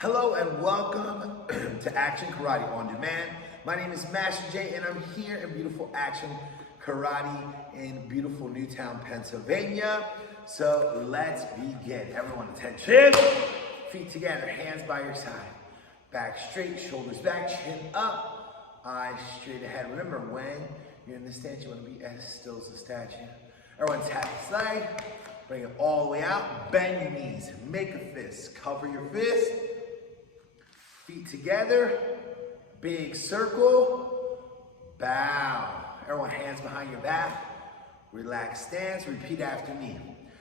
Hello and welcome to Action Karate On Demand. My name is Master J and I'm here in beautiful Action Karate in beautiful Newtown, Pennsylvania. So let's begin. Everyone attention. Feet together, hands by your side. Back straight, shoulders back, chin up, eyes straight ahead. Remember, when you're in this stance, you want to be as still as a statue. Everyone tap your leg, bring it all the way out, bend your knees, make a fist, cover your fist. Feet together, big circle, bow. Everyone, hands behind your back. Relax stance, repeat after me.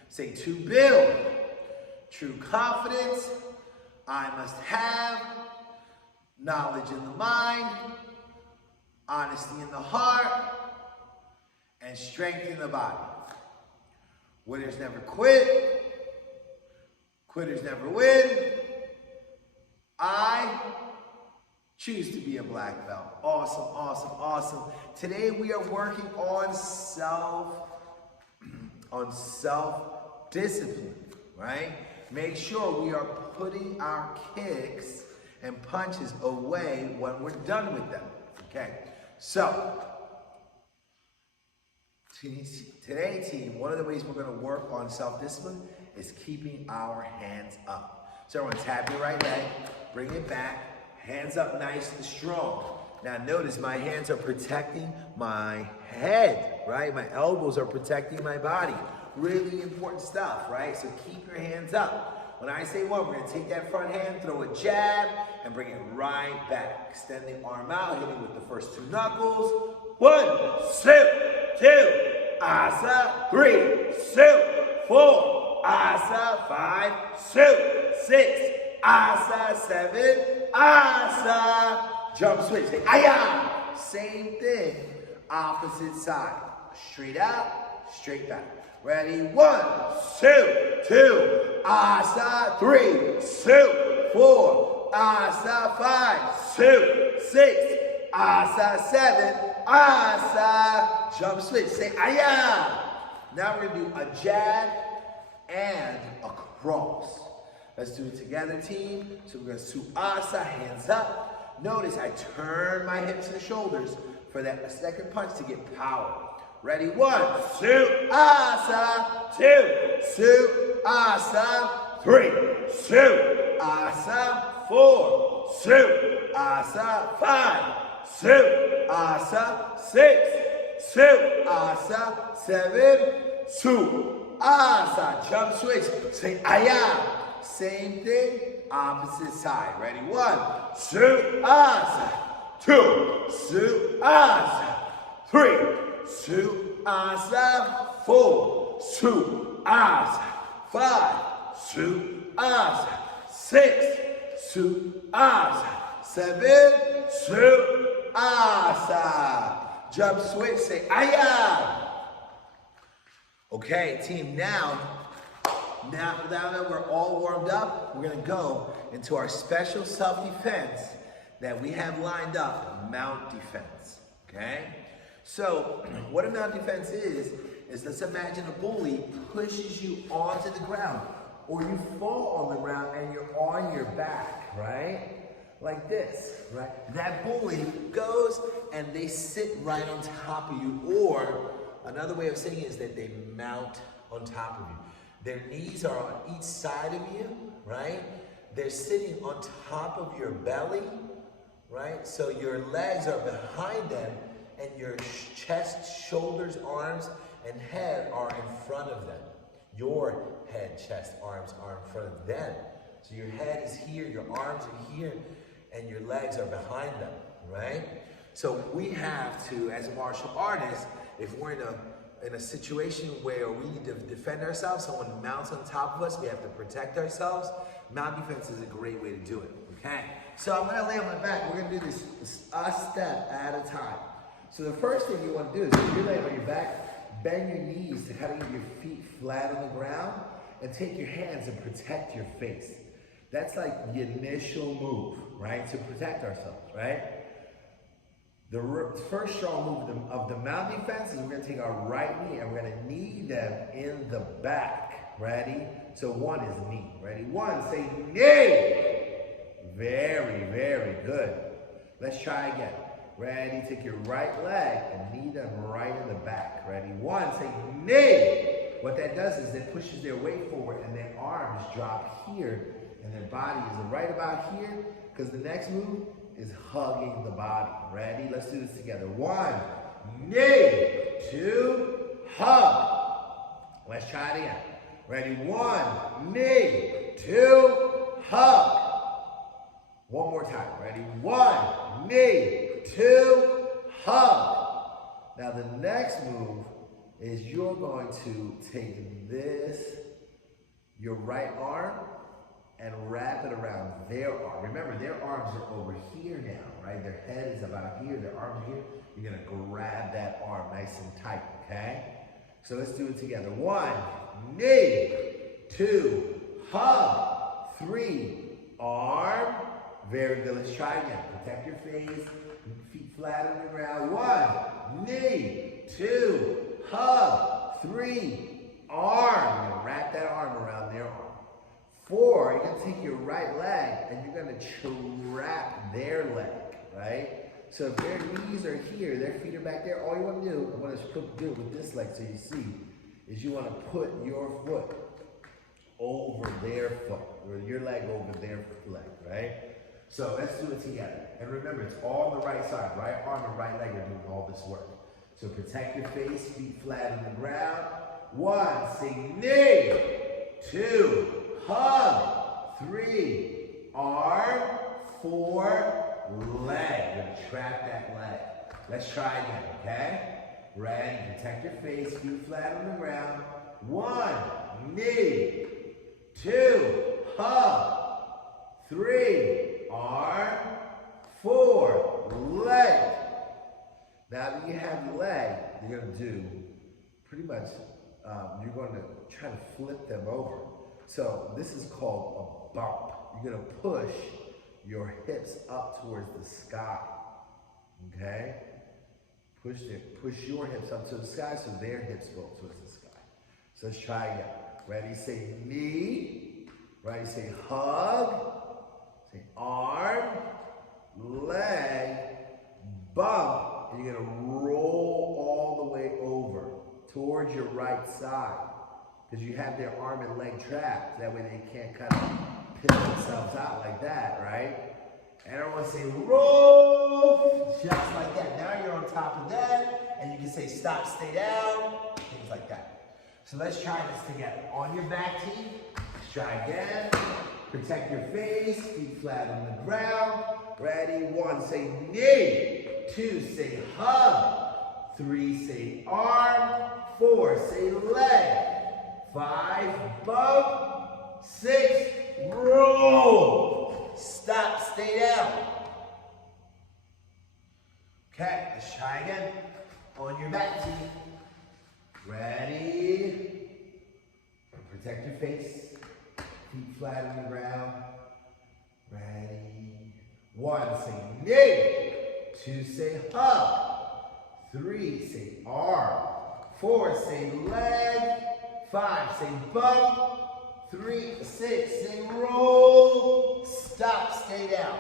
Say, to build true confidence, I must have knowledge in the mind, honesty in the heart, and strength in the body. Winners never quit, quitters never win. I choose to be a black belt. Awesome, awesome, awesome. Today we are working on self-discipline, right? Make sure we are putting our kicks and punches away when we're done with them, okay? So, today, team, one of the ways we're gonna work on self-discipline is keeping our hands up. So everyone tap your right leg, bring it back, hands up nice and strong. Now notice my hands are protecting my head, right? My elbows are protecting my body. Really important stuff, right? So keep your hands up. When I say one, we're gonna take that front hand, throw a jab, and bring it right back. Extend the arm out, hitting with the first two knuckles. 1, 2, asa, 3, 4, asa, 5, 6, asa, 7, asa. Jump switch, say aya. Same thing, opposite side. Straight out, straight back. Ready? 1, 2, asa, 3, 4, asa, 5, 6, asa, 7, asa. Jump switch, say aya. Now we're gonna do a jab and a cross. Let's do it together, team. So we're gonna suasa, hands up. Notice I turn my hips and shoulders for that second punch to get power. Ready? 1, suasa, 2, suasa, 3, suasa, 4, suasa, 5, suasa, 6, suasa, 7, suasa. Jump switch. Say aya. Same thing, opposite side. Ready? 1, suasa, 2, suasa, 3, suasa, 4, suasa, 5, suasa, 6, suasa, 7, suasa. Jump switch, say aya. Okay, team, now that we're all warmed up, we're gonna go into our special self-defense that we have lined up, mount defense, okay? So, what a mount defense is let's imagine a bully pushes you onto the ground, or you fall on the ground and you're on your back, right? Like this, right? That bully goes and they sit right on top of you, or another way of saying it is that they mount on top of you. Their knees are on each side of you, right? They're sitting on top of your belly, right? So your legs are behind them and your chest, shoulders, arms, and head are in front of them. Your head, chest, arms are in front of them. So your head is here, your arms are here, and your legs are behind them, right? So we have to, as a martial artist, if we're in a situation where we need to defend ourselves, someone mounts on top of us, we have to protect ourselves. Mount defense is a great way to do it, okay? So I'm gonna lay on my back. We're gonna do this a step at a time. So the first thing you wanna do is if you're laying on your back, bend your knees to kind of get your feet flat on the ground and take your hands and protect your face. That's like the initial move, right? To protect ourselves, right? The first strong move of the mount defense is we're gonna take our right knee and we're gonna knee them in the back. Ready? So 1 is knee. Ready? 1, say knee. Very, very good. Let's try again. Ready? Take your right leg and knee them right in the back. Ready? 1, say knee. What that does is it pushes their weight forward and their arms drop here and their body is right about here because the next move is hugging the body. Ready? Let's do this together. 1, knee. 2, hug. Let's try it again. Ready? 1, knee. 2, hug. One more time. Ready? 1, knee. 2, hug. Now the next move is you're going to take this, your right arm, and wrap it around their arm. Remember, their arms are over here now, right? Their head is about here, their arms are here. You're gonna grab that arm nice and tight, okay? So let's do it together. 1, knee. 2, hug. 3, arm. Very good. Let's try again. Protect your face. Feet flat on the ground. 1, knee. 2, hug. 3, arm. You're going to wrap that arm around their arm. 4, you're going to take your right leg and you're going to trap their leg, right? So if their knees are here, their feet are back there, all you want to do, I want to do it with this leg so you see, is you want to put your foot over their foot, or your leg over their leg, right? So let's do it together. And remember, it's all on the right side. Right arm and right leg are doing all this work. So protect your face, feet flat on the ground. 1, say knee. 2, hug. 3, arm. 4, leg. You're gonna trap that leg. Let's try again, okay? Ready? Protect your face, feet flat on the ground. 1, knee. 2, hug. 3, arm. 4, leg. Now that you have the leg, you're going to do pretty much, you're going to try to flip them over. So this is called a bump. You're going to push your hips up towards the sky. Okay? Push your hips up to the sky so their hips go up towards the sky. So let's try again. Ready? Say knee. Ready? Say hug. Say arm, leg, bump, and you're gonna roll all the way over towards your right side because you have their arm and leg trapped. That way they can't kind of pit themselves out like that, right? And I want to say roll, just like that. Now you're on top of that, and you can say stop, stay down, things like that. So let's try this together. On your back, team. Let's try again. Protect your face, feet flat on the ground. Ready? 1, say knee. 2, say hug. 3, say arm. 4, say leg. 5, bump. 6, roll. Stop, stay down. Okay, let's try again. On your back, team. Ready? Protect your face. Feet flat on the ground. Ready? 1, say knee. 2, say hug. 3, say arm. 4, say leg. 5, say bump. 6, say roll. Stop, stay down.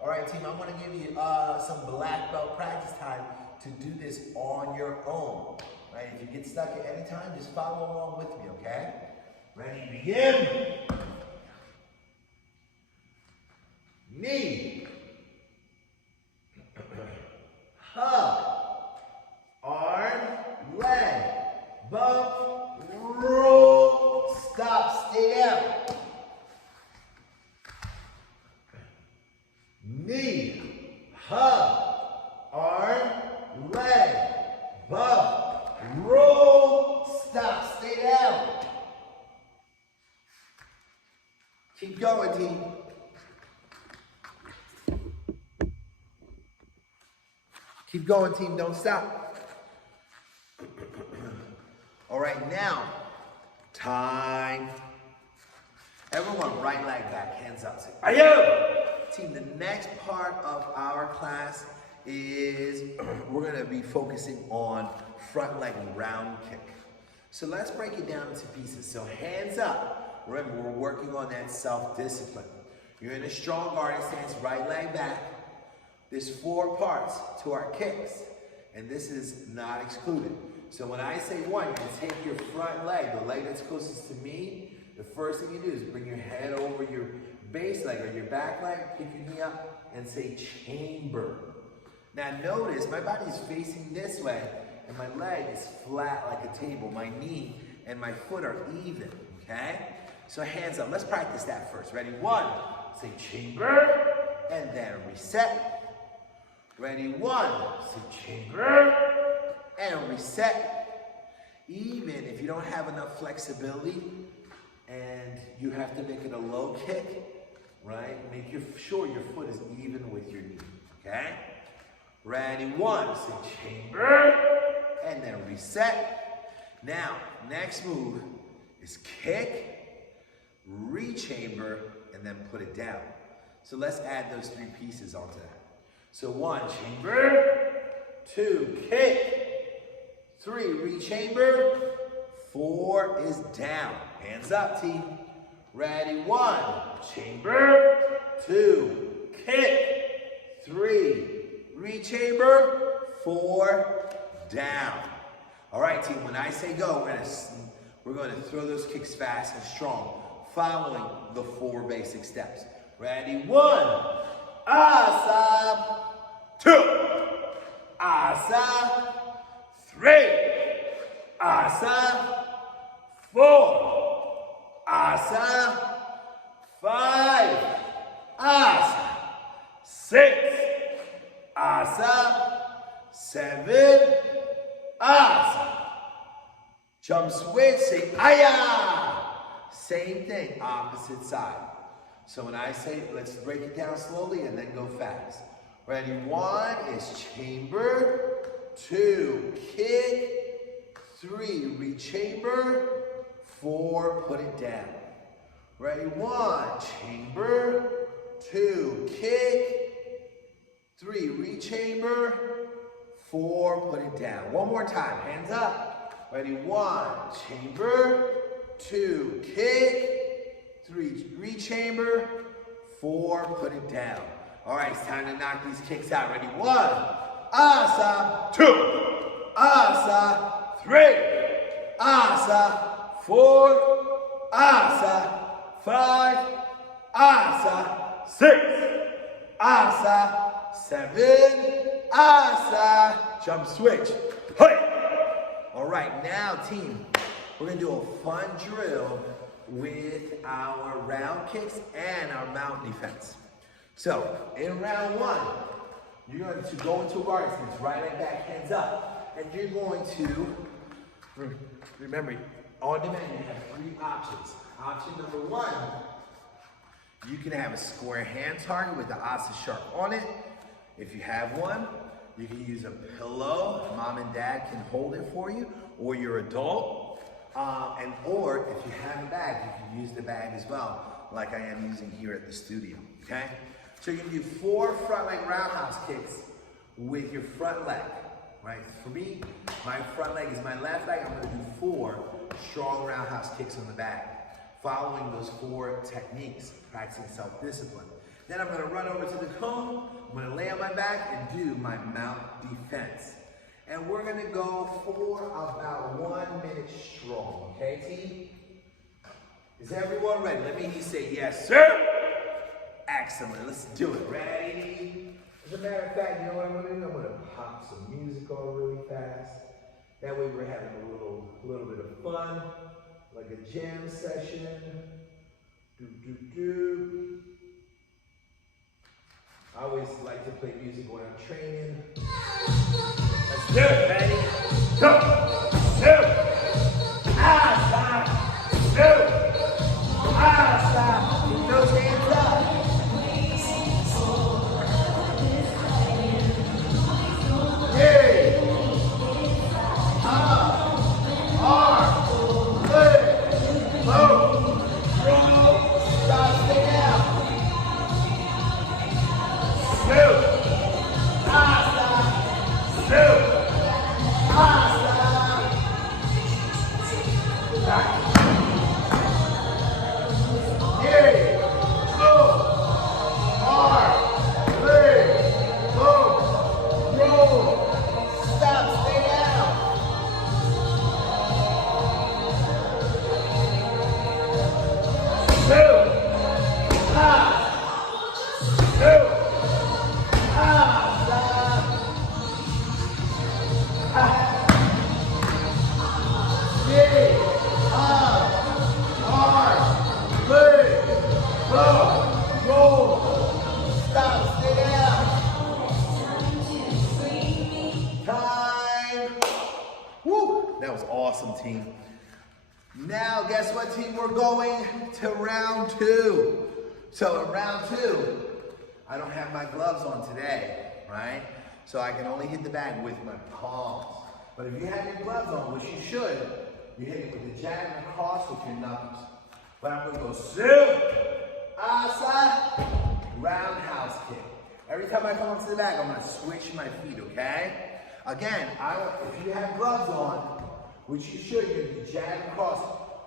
All right, team, I'm going to give you some black belt practice time to do this on your own. Right? If you get stuck at any time, just follow along with me, okay? Ready, begin. Knee. Hug. Arm. Leg. Bump. Roll. Stop. Stay down. Knee. Hug. Arm. Leg. Bump. Roll. Stop. Stay down. Keep going, team. Keep going, team. Don't stop. All right, now, time. Everyone, right leg back, hands up. Say, are you? Team, the next part of our class is we're going to be focusing on front leg round kick. So let's break it down into pieces. So hands up. Remember, we're working on that self-discipline. You're in a strong guarded stance, right leg back. There's 4 parts to our kicks, and this is not excluded. So when I say 1, you're gonna take your front leg, the leg that's closest to me. The first thing you do is bring your head over your base leg or your back leg, pick your knee up, and say chamber. Now notice my body's facing this way, and my leg is flat like a table. My knee and my foot are even, okay? So hands up, let's practice that first. Ready, 1, say chamber, and then reset. Ready, 1, say chamber, and reset. Even if you don't have enough flexibility and you have to make it a low kick, right? Make sure your foot is even with your knee, okay? Ready, 1, say chamber, and then reset. Now, next move is kick, re-chamber, and then put it down. So let's add those 3 pieces onto that. So 1, chamber, 2, kick, 3, re-chamber, 4 is down. Hands up, team. Ready, 1, chamber, 2, kick, 3, re-chamber, 4, down. All right, team, when I say go, we're gonna throw those kicks fast and strong, following the 4 basic steps. Ready, 1, asa, 2, asa, 3, asa, 4, asa, 5, asa, 6, asa, 7, asa. Jump switch, say aya. Same thing, opposite side. So when I say, let's break it down slowly and then go fast. Ready, 1 is chamber, 2, kick, 3, re-chamber, 4, put it down. Ready, 1, chamber, 2, kick, 3, re-chamber, 4, put it down. One more time, hands up. Ready, 1, chamber, 2, kick, 3, re-chamber, 4, put it down. All right, it's time to knock these kicks out. Ready, 1, asa, 2, asa, 3, asa, 4, asa, 5, asa, 6, asa, 7, asa, jump switch. Hey! All right, now team, we're gonna do a fun drill with our round kicks and our mountain defense. So, in round 1, you're going to go into guard stance, right leg back, hands up, and you're going to, remember, on demand you have 3 options. Option number 1, you can have a square hand target with the asa sharp on it. If you have one, you can use a pillow. Mom and dad can hold it for you, or your adult. Or if you have a bag, you can use the bag as well, like I am using here at the studio, okay? So you're gonna do 4 front leg roundhouse kicks with your front leg, right? For me, my front leg is my left leg. I'm gonna do 4 strong roundhouse kicks on the back, following those 4 techniques, practicing self-discipline. Then I'm gonna run over to the cone, I'm gonna lay on my back and do my mount defense. And we're gonna go for about 1 minute strong, okay team? Is everyone ready? Let me hear you say yes, sir. Excellent, let's do it. Ready? As a matter of fact, you know what I'm gonna do? I'm gonna pop some music on really fast. That way we're having a little bit of fun, like a jam session. I always like to play music when I'm training. Let's do it, ready? Go! 2, asa, 2, asa. Keep those hands up. Hey! Up, arm, leg, low, roll, stop, stay down. 2, asa, 2, asa, guess what, team? We're going to round 2. So in round 2, I don't have my gloves on today, right? So I can only hit the bag with my palms. But if you have your gloves on, which you should, you hit it with the jab and across with your knuckles. But I'm gonna go Su, Asa, roundhouse kick. Every time I come up to the bag, I'm gonna switch my feet, okay? Again, if you have gloves on, which you should, you're gonna jab across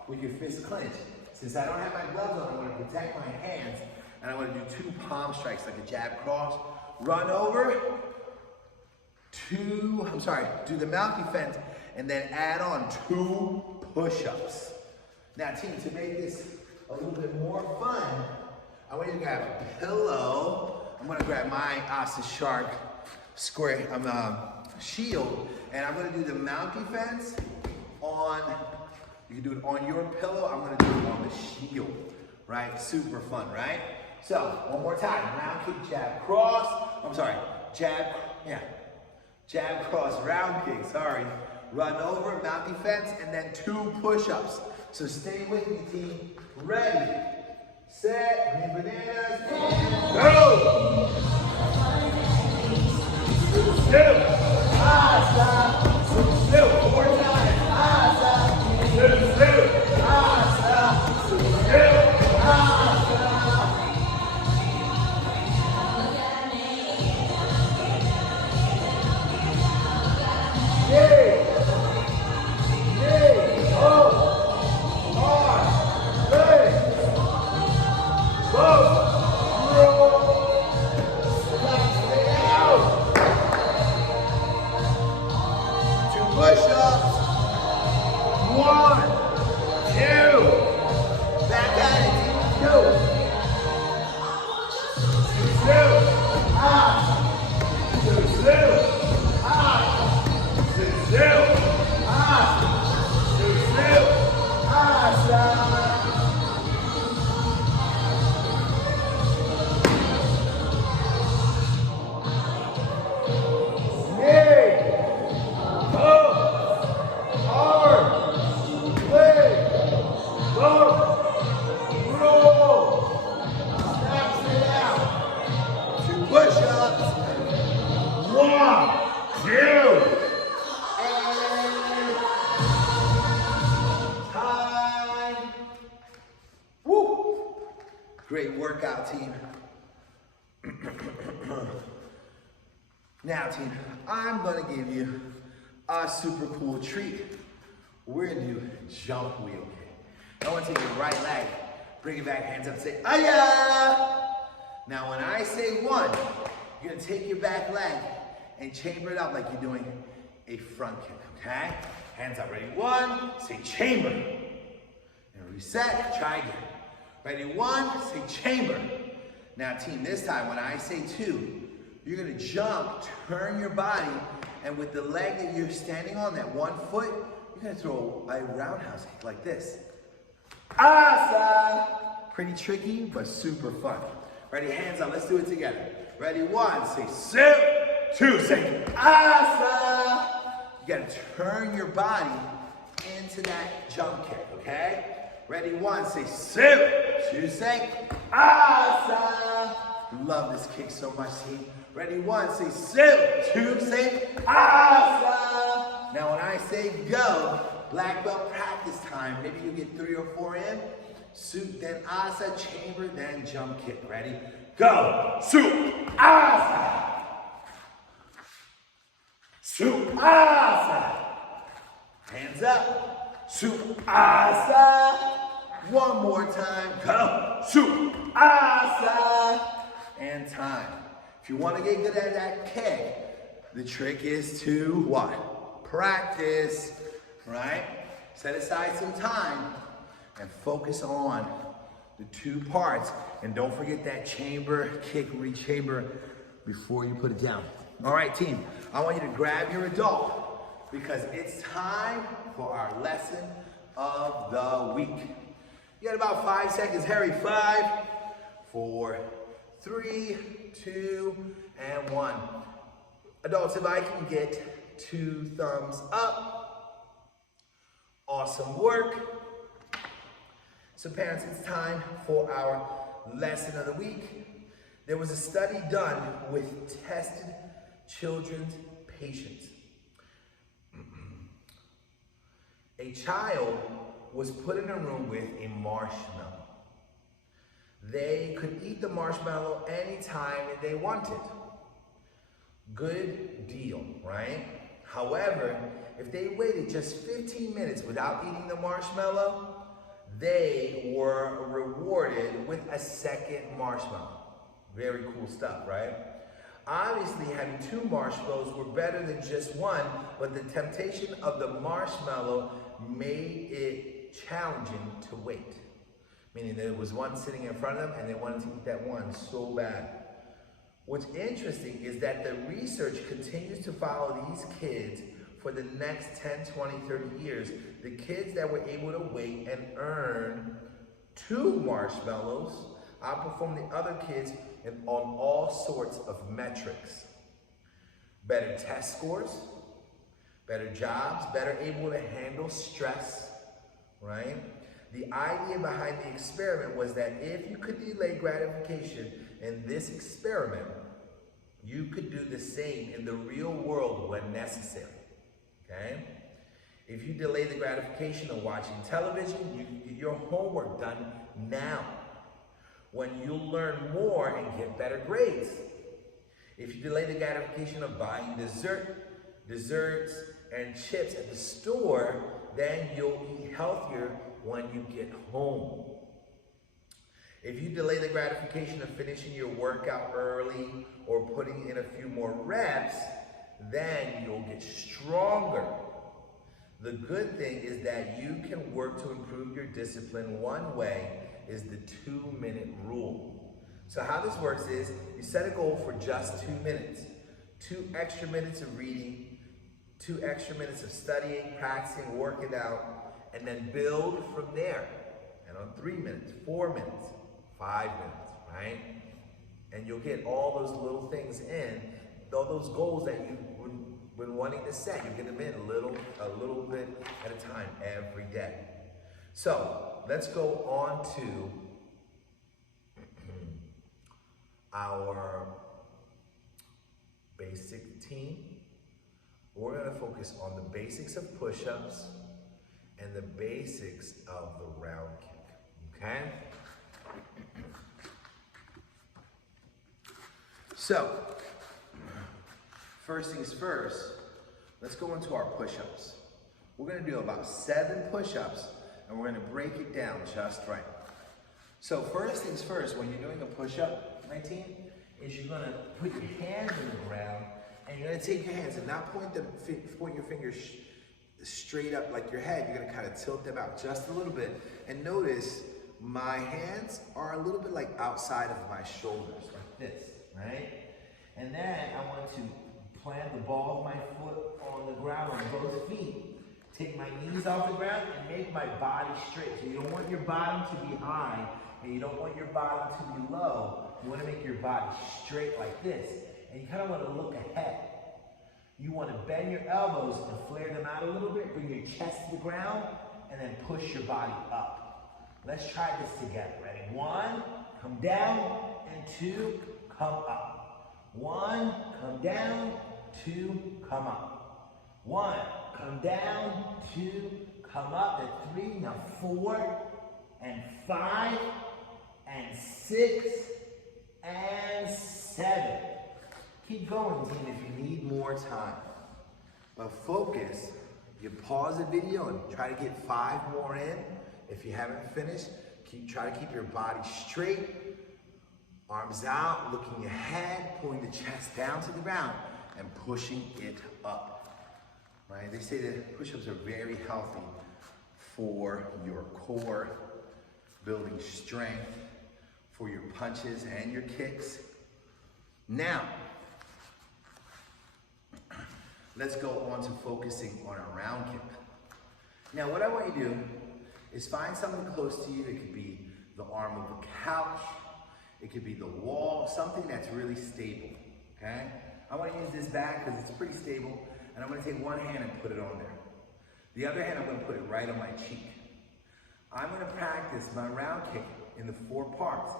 with your fist clenched. Since I don't have my gloves on, I'm gonna protect my hands, and I'm gonna do 2 palm strikes, like a jab cross, run over, do the mount defense, and then add on 2 push-ups. Now team, to make this a little bit more fun, I want you to grab a pillow. I'm gonna grab my Asa Shark square shield, and I'm gonna do the mount defense on, you can do it on your pillow, I'm gonna do it on the shield, right? Super fun, right? So, one more time, round kick, jab, cross, jab, cross, round kick, run over, mount defense, and then 2 push-ups. So stay with me, team. Ready, set, green bananas, and go! 2, Asa, 2, 4 times, Asa, 2, Asa, 2, Asa. Push-ups. 1, 2. Back at it. 2. 2. Ah. 2. 2. Ah. 2. 2. Ah. 2. 2. Ah. Great workout, team. Now, team, I'm gonna give you a super cool treat. We're gonna do jump wheel kick. I wanna take your right leg, bring it back, hands up, say, "Aya!" Now, when I say 1, you're gonna take your back leg and chamber it up like you're doing a front kick, okay? Hands up, ready? 1, say chamber. And reset, try again. Ready, 1, say chamber. Now team, this time when I say 2, you're gonna jump, turn your body, and with the leg that you're standing on, that 1 foot, you're gonna throw a roundhouse kick like this. Asa! Pretty tricky, but super fun. Ready, hands up, let's do it together. Ready, 1, say sit. 2, say Asa! You gotta turn your body into that jump kick, okay? Ready, 1, say sit. 2, say Asa. Love this kick so much, team. Ready, 1, say sit. 2, say Asa. Now when I say go, black belt practice time. Maybe you get 3 or 4 in. Suit, then Asa, chamber, then jump kick. Ready? Go. Suit, Asa. Suit, Asa. Hands up. Suit, Asa. One more time. Go. Suit, Asa. And time. If you want to get good at that kick, the trick is to what? Practice, right? Set aside some time and focus on the 2 parts. And don't forget that chamber, kick, rechamber before you put it down. All right, team, I want you to grab your adult because it's time for our lesson of the week. You got about 5 seconds. Harry, 5, 4, 3, 2, and 1. Adults, if I can get 2 thumbs up. Awesome work. So parents, it's time for our lesson of the week. There was a study done with tested children's patients. A child was put in a room with a marshmallow. They could eat the marshmallow anytime they wanted. Good deal, right? However, if they waited just 15 minutes without eating the marshmallow, they were rewarded with a second marshmallow. Very cool stuff, right? Obviously, having 2 marshmallows were better than just one, but the temptation of the marshmallow made it challenging to wait. Meaning there was one sitting in front of them and they wanted to eat that one so bad. What's interesting is that the research continues to follow these kids for the next 10, 20, 30 years. The kids that were able to wait and earn 2 marshmallows outperform the other kids on all sorts of metrics. Better test scores, better jobs, better able to handle stress, right? The idea behind the experiment was that if you could delay gratification in this experiment, you could do the same in the real world when necessary, okay? If you delay the gratification of watching television, you get your homework done now, when you'll learn more and get better grades. If you delay the gratification of buying desserts and chips at the store, then you'll eat healthier when you get home. If you delay the gratification of finishing your workout early or putting in a few more reps, then you'll get stronger. The good thing is that you can work to improve your discipline. One way is the 2-minute rule. So how this works is you set a goal for just 2 minutes. 2 extra minutes of reading, 2 extra minutes of studying, practicing, working out, and then build from there. And on 3 minutes, 4 minutes, 5 minutes, right? And you'll get all those little things in, all those goals that you've been wanting to set. You get them in a little bit at a time every day. So let's go on to our basic team. We're going to focus on the basics of push-ups and the basics of the round kick, okay? So, first things first, let's go into our push-ups. We're going to do about 7 push-ups, and we're going to break it down just right. So first things first, when you're doing a push-up, my team, is you're going to put your hands in the ground, and you're going to take your hands and not point your fingers straight up like your head. You're going to kind of tilt them out just a little bit. And notice my hands are a little bit like outside of my shoulders, like this, right? And then I want to plant the ball of my foot on the ground on both feet. Take my knees off the ground and make my body straight. So you don't want your bottom to be high and you don't want your bottom to be low. You want to make your body straight like this. And you kind of want to look ahead. You want to bend your elbows and flare them out a little bit. Bring your chest to the ground and then push your body up. Let's try this together. Ready? 1, come down, and 2, come up. 1, come down, 2, come up. 1, come down, 2, come up, and 3, now 4, and 5, and 6, and 7. Keep going, team, if you need more time. But focus, you pause the video and try to get 5 more in. If you haven't finished, try to keep your body straight, arms out, looking ahead, pulling the chest down to the ground, and pushing it up, right? They say that push-ups are very healthy for your core, building strength, for your punches and your kicks. Now, let's go on to focusing on a round kick. Now, what I want you to do is find something close to you. It could be the arm of a couch, it could be the wall, something that's really stable, okay? I want to use this bag because it's pretty stable, and I'm going to take one hand and put it on there. The other hand, I'm going to put it right on my cheek. I'm gonna practice my round kick in the 4 parts,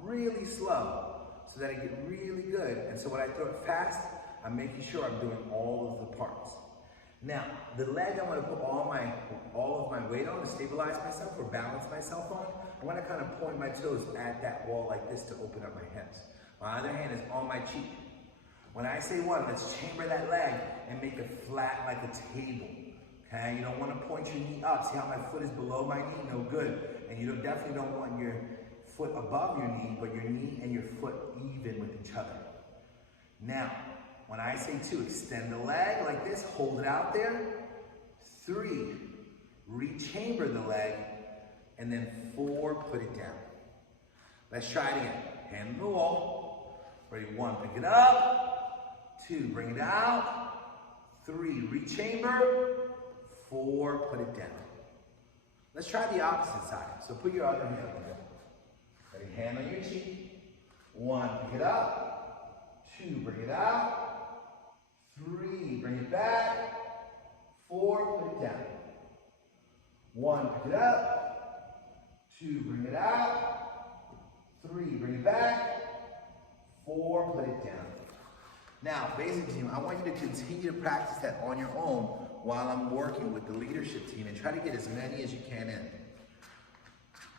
really slow, so that I get really good. And so when I throw it fast, I'm making sure I'm doing all of the parts. Now, the leg I'm gonna put all of my weight on to stabilize myself or balance myself on. I wanna kind of point my toes at that wall like this to open up my hips. My other hand is on my cheek. When I say 1, let's chamber that leg and make it flat like a table. Okay, you don't want to point your knee up. See how my foot is below my knee? No good. And you definitely don't want your foot above your knee, but your knee and your foot even with each other. Now, when I say 2, extend the leg like this, hold it out there. 3, rechamber the leg, and then 4, put it down. Let's try it again. Hand on the wall. Ready, 1, pick it up. 2, bring it out. 3, rechamber. 4, put it down. Let's try the opposite side. So put your other hand on there. Ready, hand on your cheek. 1, pick it up. 2, bring it out. 3, bring it back. 4, put it down. 1, pick it up. 2, bring it out. 3, bring it back. 4, put it down. Now, basic team, I want you to continue to practice that on your own while I'm working with the leadership team and try to get as many as you can in.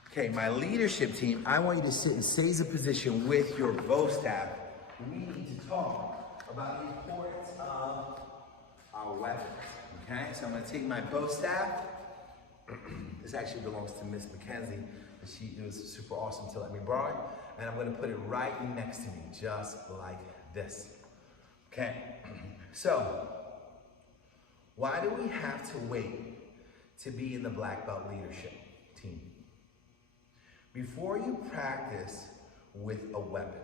Okay, my leadership team, I want you to sit in seiza position with your bow staff. We need to talk about the importance of our weapons, okay? So I'm gonna take my bow staff. This actually belongs to Miss Mackenzie. It was super awesome to let me borrow it. And I'm gonna put it right next to me, just like this. Okay, so why do we have to wait to be in the black belt leadership team? Before you practice with a weapon,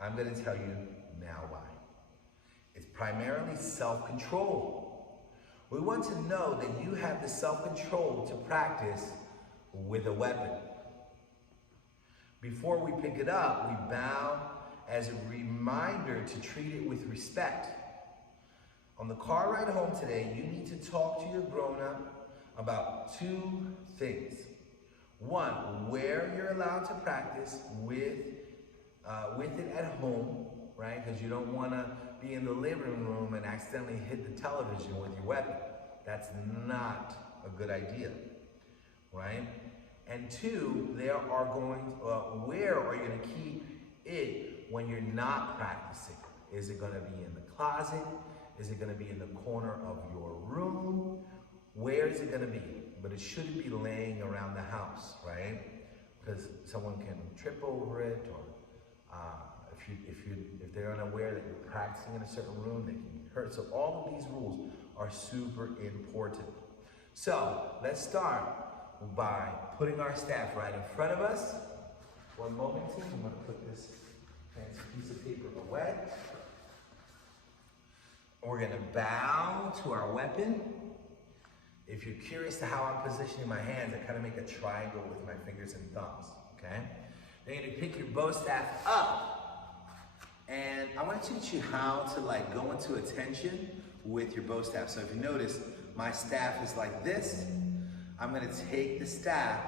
I'm going to tell you now why. It's primarily self-control. We want to know that you have the self-control to practice with a weapon. Before we pick it up, we bow as a reminder to treat it with respect. On the car ride home today, you need to talk to your grown-up about 2 things. 1, where you're allowed to practice with it at home, right? Because you don't want to be in the living room and accidentally hit the television with your weapon. That's not a good idea, right? And 2, where are you going to keep it when you're not practicing? Is it going to be in the closet? Is it going to be in the corner of your room? Where is it going to be? But it shouldn't be laying around the house, right? Because someone can trip over it, or if they're unaware that you're practicing in a certain room, they can get hurt. So all of these rules are super important. So let's start by putting our staff right in front of us. One moment, team. I'm going to put this fancy piece of paper away. We're going to bow to our weapon. If you're curious to how I'm positioning my hands, I kind of make a triangle with my fingers and thumbs, okay? Then you're going to pick your bow staff up. And I want to teach you how to go into attention with your bow staff. So if you notice, my staff is like this. I'm going to take the staff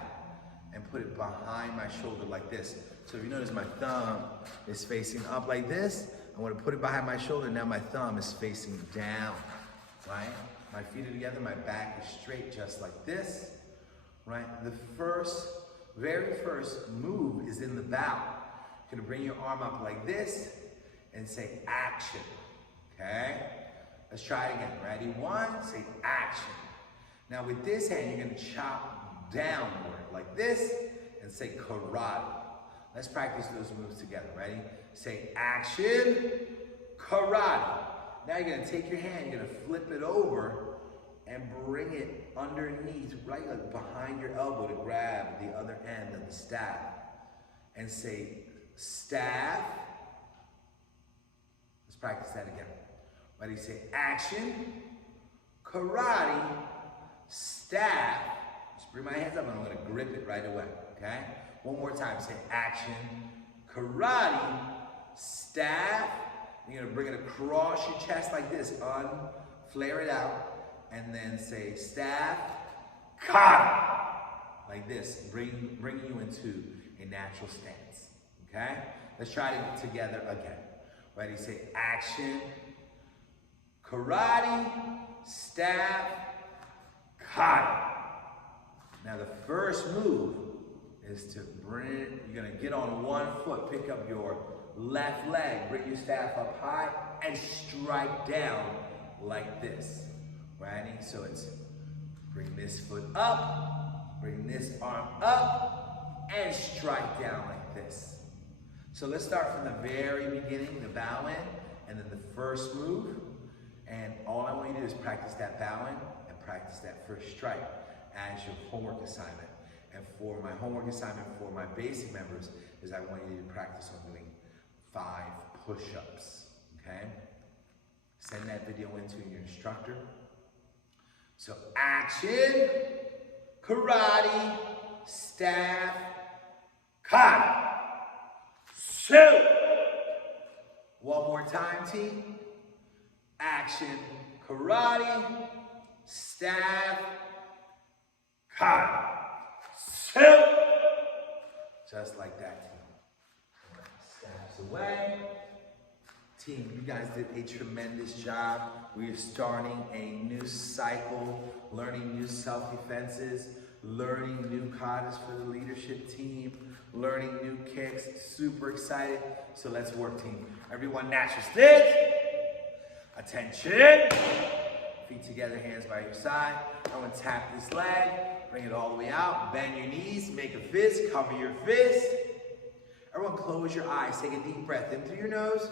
and put it behind my shoulder like this. So if you notice, my thumb is facing up like this. I want to put it behind my shoulder. Now my thumb is facing down, right? My feet are together, my back is straight just like this, right? The very first move is in the bow. You're gonna bring your arm up like this and say action, okay? Let's try it again. Ready? 1, say action. Now with this hand, you're gonna chop downward like this and say karate. Let's practice those moves together. Ready? Say action, karate. Now you're gonna take your hand, you're gonna flip it over and bring it underneath, right behind your elbow to grab the other end of the staff. And say staff. Let's practice that again. Ready? Say action, karate, staff. Just bring my hands up and I'm gonna grip it right away, okay? One more time, say action, karate, staff. You're gonna bring it across your chest like this, flare it out, and then say staff, kata. like this, bringing you into a natural stance, okay? Let's try it together again. Ready, say action, karate, staff, kata. Now the first move is to you're gonna get on one foot, pick up your left leg, bring your staff up high, and strike down like this. Ready? So it's bring this foot up, bring this arm up, and strike down like this. So let's start from the very beginning, the bow in, and then the first move. And all I want you to do is practice that bow in and practice that first strike as your homework assignment. And for my homework assignment for my basic members is I want you to practice on doing 5 push-ups, okay? Send that video in to your instructor. So action, karate, staff, kata. Shoot. One more time, team. Action, karate, staff, kata. Shoot. Just like that, team. Staffs away. Team, you guys did a tremendous job. We are starting a new cycle, learning new self-defenses, learning new katas for the leadership team, learning new kicks. Super excited. So let's work, team. Everyone, natural stance. Attention. Feet together, hands by your side. I'm going to tap this leg, bring it all the way out. Bend your knees, make a fist, cover your fist. Everyone, close your eyes. Take a deep breath in through your nose.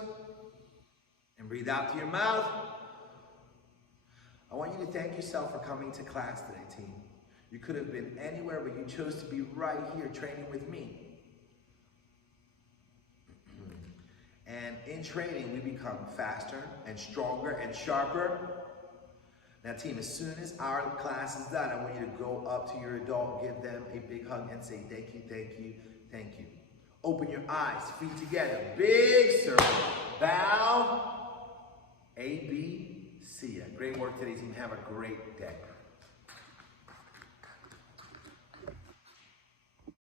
And breathe out through your mouth. I want you to thank yourself for coming to class today, team. You could have been anywhere, but you chose to be right here training with me. And in training, we become faster and stronger and sharper. Now, team, as soon as our class is done, I want you to go up to your adult, give them a big hug, and say, thank you, thank you, thank you. Open your eyes, feet together, big circle, bow. A, B, C. Great work today, team. Have a great day.